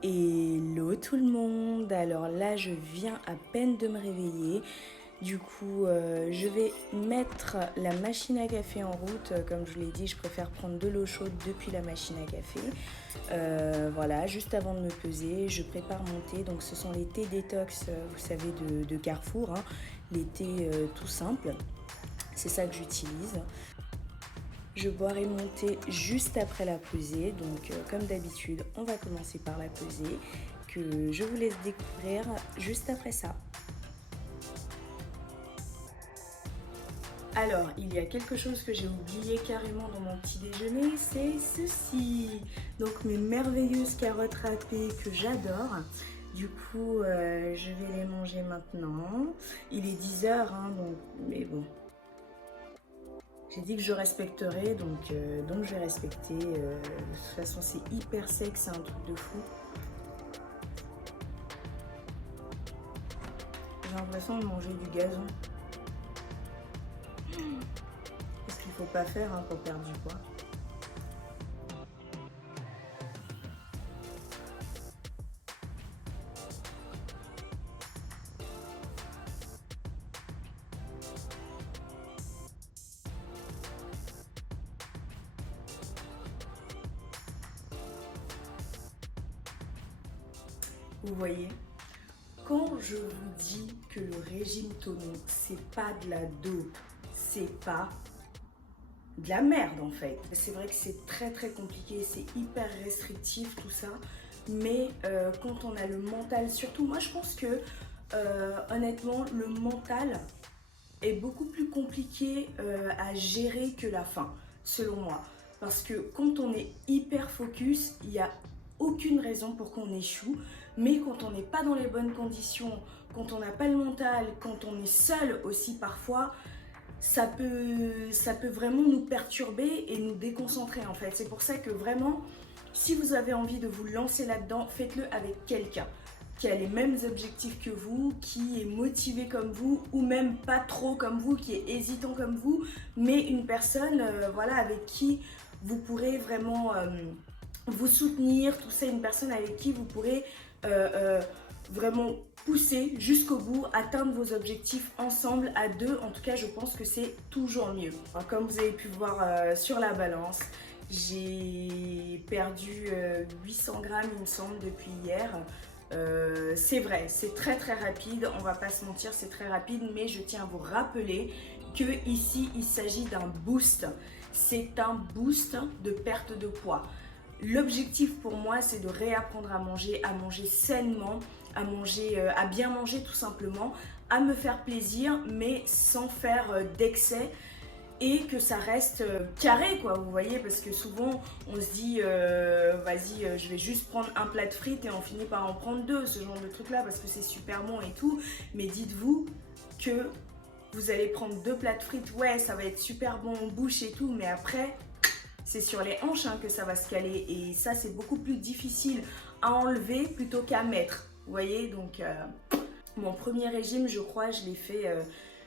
Hello tout le monde, alors là je viens à peine de me réveiller, du coup je vais mettre la machine à café en route, comme je vous l'ai dit je préfère prendre de l'eau chaude depuis la machine à café, voilà, juste avant de me peser je prépare mon thé, donc ce sont les thés détox, vous savez de Carrefour, hein, les thés tout simples, c'est ça que j'utilise. Je boirai mon thé juste après la pesée, donc comme d'habitude, on va commencer par la pesée, que je vous laisse découvrir juste après ça. Alors, il y a quelque chose que j'ai oublié carrément dans mon petit déjeuner, c'est ceci. Donc mes merveilleuses carottes râpées que j'adore. Du coup, je vais les manger maintenant. Il est 10h, hein, donc, mais bon. J'ai dit que je respecterais, donc je vais respecter. De toute façon, c'est hyper sec, c'est un truc de fou. J'ai l'impression de manger du gazon. C'est ce qu'il faut pas faire hein, pour perdre du poids. Vous voyez, quand je vous dis que le régime Tono, c'est pas de la dope, c'est pas de la merde en fait. C'est vrai que c'est très compliqué, c'est hyper restrictif tout ça, mais quand on a le mental, surtout moi je pense que honnêtement le mental est beaucoup plus compliqué à gérer que la faim, selon moi. Parce que quand on est hyper focus, il n'y a aucune raison pour qu'on échoue. Mais quand on n'est pas dans les bonnes conditions, quand on n'a pas le mental, quand on est seul aussi parfois, ça peut vraiment nous perturber et nous déconcentrer en fait. C'est pour ça que vraiment, si vous avez envie de vous lancer là-dedans, faites-le avec quelqu'un qui a les mêmes objectifs que vous, qui est motivé comme vous, ou même pas trop comme vous, qui est hésitant comme vous, mais une personne voilà, avec qui vous pourrez vraiment vous soutenir, tout ça, une personne avec qui vous pourrez vraiment pousser jusqu'au bout, atteindre vos objectifs ensemble, à deux. En tout cas, je pense que c'est toujours mieux. Alors, comme vous avez pu voir sur la balance, j'ai perdu 800 grammes, il me semble, depuis hier. C'est vrai, c'est très rapide, on va pas se mentir, c'est très rapide, mais je tiens à vous rappeler que ici il s'agit d'un boost. C'est un boost de perte de poids. L'objectif pour moi, c'est de réapprendre à manger sainement, à bien manger tout simplement, à me faire plaisir, mais sans faire d'excès. Et que ça reste carré quoi, vous voyez, parce que souvent on se dit vas-y je vais juste prendre un plat de frites et on finit par en prendre deux, ce genre de truc là, parce que c'est super bon et tout, mais dites-vous que vous allez prendre deux plats de frites, ouais ça va être super bon en bouche et tout, mais après c'est sur les hanches hein, que ça va se caler, et ça c'est beaucoup plus difficile à enlever plutôt qu'à mettre, vous voyez. Donc mon premier régime, je crois, je l'ai fait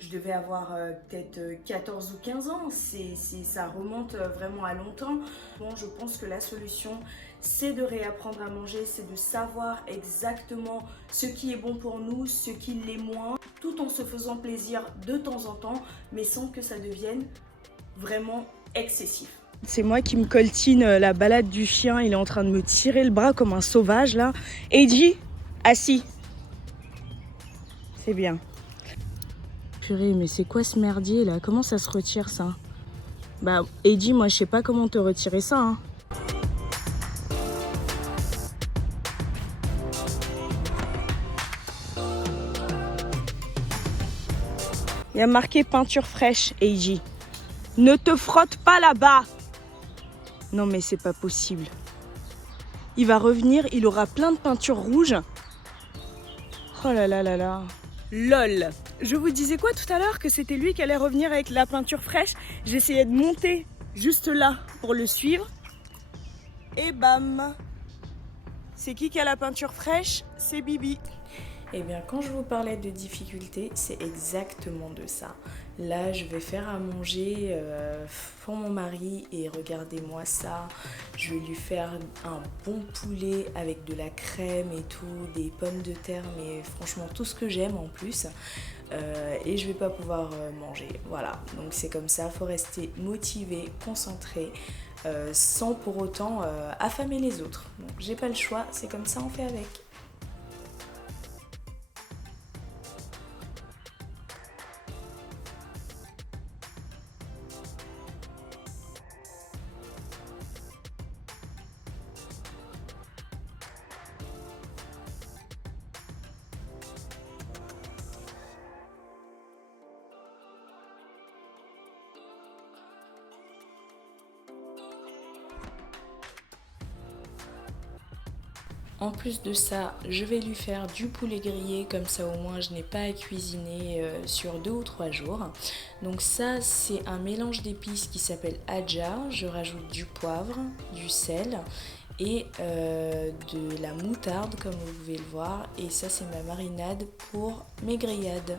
je devais avoir peut-être 14 ou 15 ans, ça remonte vraiment à longtemps. Bon, je pense que la solution, c'est de réapprendre à manger, c'est de savoir exactement ce qui est bon pour nous, ce qui l'est moins, tout en se faisant plaisir de temps en temps, mais sans que ça devienne vraiment excessif. C'est moi qui me coltine la balade du chien, il est en train de me tirer le bras comme un sauvage là. Eddie, assis. C'est bien. Purée, mais c'est quoi ce merdier là? Comment ça se retire ça? Bah, Eddie, moi je sais pas comment te retirer ça. Hein. Il y a marqué peinture fraîche, Eddie. Ne te frotte pas là-bas! Non, mais c'est pas possible. Il va revenir, il aura plein de peinture rouge. Oh là là là là. LOL. Je vous disais quoi tout à l'heure? Que c'était lui qui allait revenir avec la peinture fraîche. J'essayais de monter juste là pour le suivre. Et bam! C'est qui a la peinture fraîche? C'est Bibi. Eh bien, quand je vous parlais de difficultés, c'est exactement de ça. Là, je vais faire à manger pour mon mari et regardez-moi ça. Je vais lui faire un bon poulet avec de la crème et tout, des pommes de terre, mais franchement tout ce que j'aime en plus. Et je vais pas pouvoir manger. Voilà, donc c'est comme ça, faut rester motivé, concentré, sans pour autant affamer les autres. Donc j'ai pas le choix, c'est comme ça, on fait avec. En plus de ça, je vais lui faire du poulet grillé, comme ça au moins je n'ai pas à cuisiner sur 2 ou 3 jours. Donc ça, c'est un mélange d'épices qui s'appelle adja. Je rajoute du poivre, du sel et de la moutarde comme vous pouvez le voir. Et ça, c'est ma marinade pour mes grillades.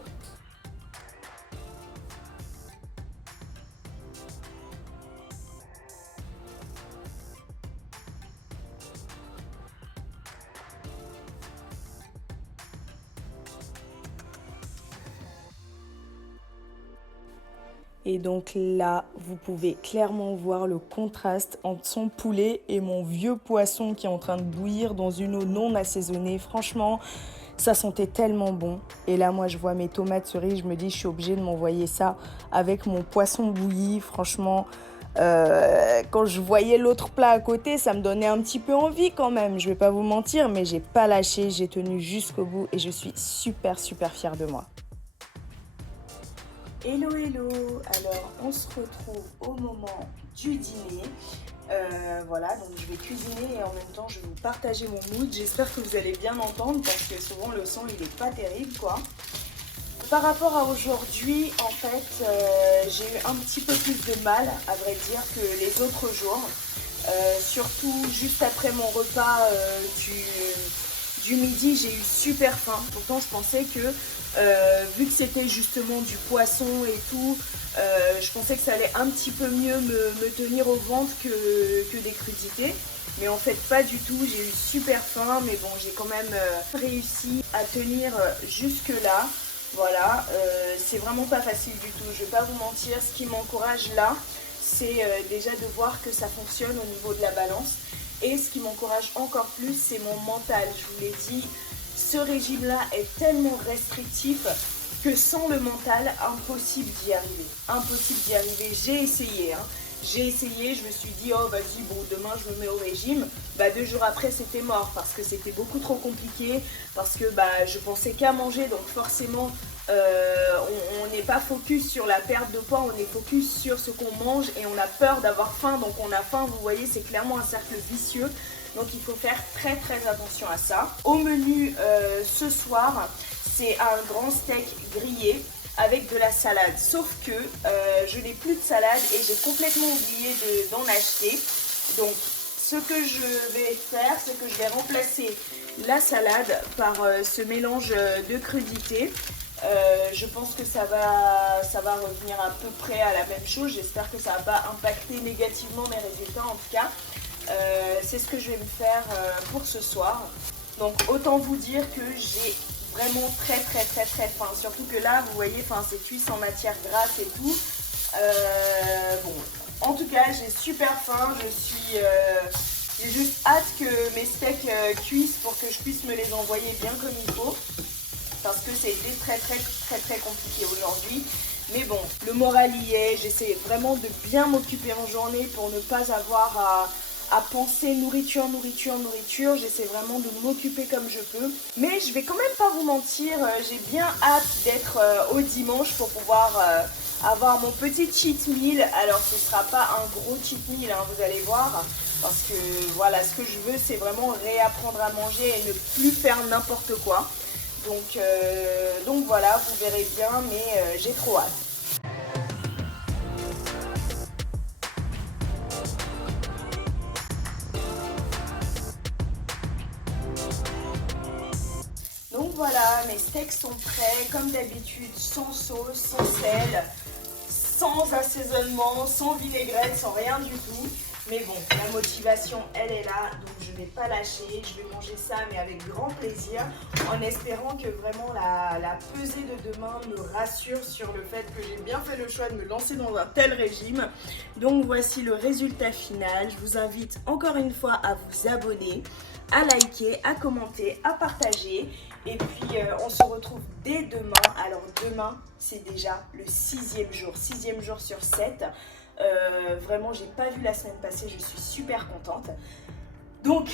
Et donc là, vous pouvez clairement voir le contraste entre son poulet et mon vieux poisson qui est en train de bouillir dans une eau non assaisonnée. Franchement, ça sentait tellement bon. Et là, moi, je vois mes tomates cerises, je me dis, je suis obligée de m'envoyer ça avec mon poisson bouilli. Franchement, quand je voyais l'autre plat à côté, ça me donnait un petit peu envie quand même. Je vais pas vous mentir, mais j'ai pas lâché, j'ai tenu jusqu'au bout et je suis super, super fière de moi. Hello hello, alors on se retrouve au moment du dîner. Voilà, donc je vais cuisiner et en même temps je vais vous partager mon mood. J'espère que vous allez bien m'entendre parce que souvent le son il est pas terrible quoi. Par rapport à aujourd'hui, en fait, j'ai eu un petit peu plus de mal à vrai dire que les autres jours. Surtout juste après mon repas du midi, j'ai eu super faim. Pourtant, je pensais que, vu que c'était justement du poisson et tout, je pensais que ça allait un petit peu mieux me tenir au ventre que des crudités. Mais en fait, pas du tout. J'ai eu super faim, mais bon, j'ai quand même réussi à tenir jusque-là. Voilà, c'est vraiment pas facile du tout. Je vais pas vous mentir, ce qui m'encourage là, c'est déjà de voir que ça fonctionne au niveau de la balance. Et ce qui m'encourage encore plus, c'est mon mental. Je vous l'ai dit, ce régime-là est tellement restrictif que sans le mental, impossible d'y arriver. Impossible d'y arriver. J'ai essayé, hein. J'ai essayé, je me suis dit, oh vas-y, bon, demain je me mets au régime. Bah 2 jours après, c'était mort parce que c'était beaucoup trop compliqué, parce que bah je pensais qu'à manger, donc forcément, on n'est pas focus sur la perte de poids, on est focus sur ce qu'on mange et on a peur d'avoir faim, donc on a faim, vous voyez, c'est clairement un cercle vicieux. Donc il faut faire très très attention à ça. Au menu ce soir, c'est un grand steak grillé avec de la salade. Sauf que je n'ai plus de salade et j'ai complètement oublié d'en acheter. Donc ce que je vais faire, c'est que je vais remplacer la salade par ce mélange de crudités. Je pense que ça va revenir à peu près à la même chose. J'espère que ça ne va pas impacter négativement mes résultats en tout cas. C'est ce que je vais me faire pour ce soir. Donc autant vous dire que j'ai vraiment très très très très faim. Surtout que là, vous voyez, c'est cuit en matière grasse et tout. Bon, en tout cas, j'ai super faim. J'ai juste hâte que mes steaks cuisent pour que je puisse me les envoyer bien comme il faut. Parce que c'était très très très très compliqué aujourd'hui. Mais bon, le moral y est. J'essaie vraiment de bien m'occuper en journée pour ne pas avoir à penser nourriture. J'essaie vraiment de m'occuper comme je peux. Mais je vais quand même pas vous mentir, j'ai bien hâte d'être au dimanche pour pouvoir avoir mon petit cheat meal. Alors ce sera pas un gros cheat meal, hein, vous allez voir. Parce que voilà, ce que je veux, c'est vraiment réapprendre à manger et ne plus faire n'importe quoi. Donc voilà, vous verrez bien, mais j'ai trop hâte. Donc voilà, mes steaks sont prêts, comme d'habitude, sans sauce, sans sel, sans assaisonnement, sans vinaigrette, sans rien du tout. Mais bon, la motivation, elle est là, donc je ne vais pas lâcher. Je vais manger ça, mais avec grand plaisir, en espérant que vraiment la pesée de demain me rassure sur le fait que j'ai bien fait le choix de me lancer dans un tel régime. Donc voici le résultat final. Je vous invite encore une fois à vous abonner, à liker, à commenter, à partager. Et puis on se retrouve dès demain. Alors demain, c'est déjà le 6e jour sur 7. Vraiment, j'ai pas vu la semaine passée, je suis super contente. Donc,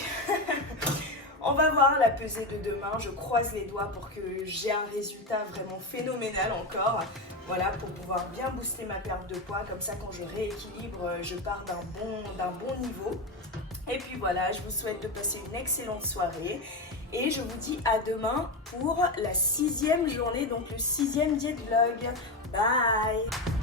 on va voir la pesée de demain. Je croise les doigts pour que j'ai un résultat vraiment phénoménal encore. Voilà, pour pouvoir bien booster ma perte de poids. Comme ça, quand je rééquilibre, je pars d'un bon niveau. Et puis voilà, je vous souhaite de passer une excellente soirée. Et je vous dis à demain pour la 6e journée, donc le 6e diète vlog. Bye!